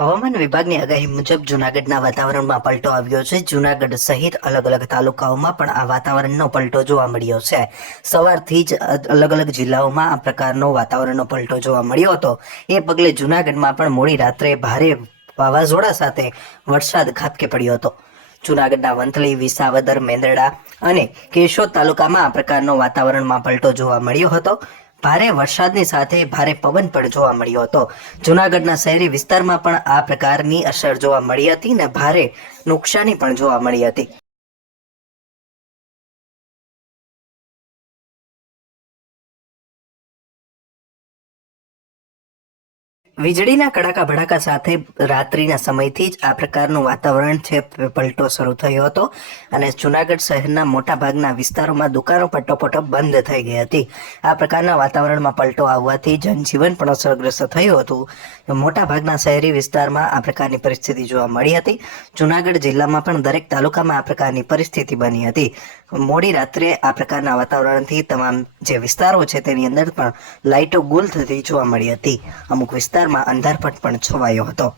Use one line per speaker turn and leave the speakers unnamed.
હવામાન વિભાગની આગાહી મુજબ જૂનાગઢના વાતાવરણમાં પલટો આવ્યો છે. જૂનાગઢ સહિત અલગ અલગ તાલુકાઓમાં પણ આ વાતાવરણનો પલટો જોવા મળ્યો છે. સવારથી જ અલગ અલગ જિલ્લાઓમાં આ પ્રકારનો વાતાવરણનો પલટો જોવા મળ્યો હતો. એ પગલે જૂનાગઢમાં પણ મોડી રાત્રે ભારે વાવાઝોડા સાથે વરસાદ ખાબકે પડ્યો હતો. જૂનાગઢના વંથલી, વિસાવદર, મેંદરડા અને કેશોદ તાલુકામાં આ પ્રકારનો વાતાવરણમાં પલટો જોવા મળ્યો હતો. ભારે વરસાદની સાથે ભારે પવન પણ જોવા મળ્યો હતો. જૂનાગઢના શહેરી વિસ્તારમાં પણ આ પ્રકારની અસર જોવા મળી હતી ને ભારે નુકસાની પણ જોવા મળી હતી. વીજળીના કડાકા ભડાકા સાથે રાત્રિના સમયથી જ આ પ્રકારનું વાતાવરણ છે, પલટો શરૂ થયો હતો અને જુનાગઢ શહેરના મોટા ભાગના વિસ્તારોમાં દુકાનો પટોપટો બંધ થઈ ગઈ હતી. આ પ્રકારના વાતાવરણમાં પલટો આવવાથી જનજીવન પણ અસરગ્રસ્ત થયું હતું. મોટા ભાગના શહેરી વિસ્તારમાં આ પ્રકારની પરિસ્થિતિ જોવા મળી હતી. જુનાગઢ જિલ્લામાં પણ દરેક તાલુકામાં આ પ્રકારની પરિસ્થિતિ બની હતી. મોડી રાત્રે આ પ્રકારના વાતાવરણથી તમામ જે વિસ્તારો છે તેની અંદર પણ લાઇટો ગુલ થતી જોવા મળી હતી. અમુક વિસ્તારમાં અંધારપટ પણ છવાયો હતો.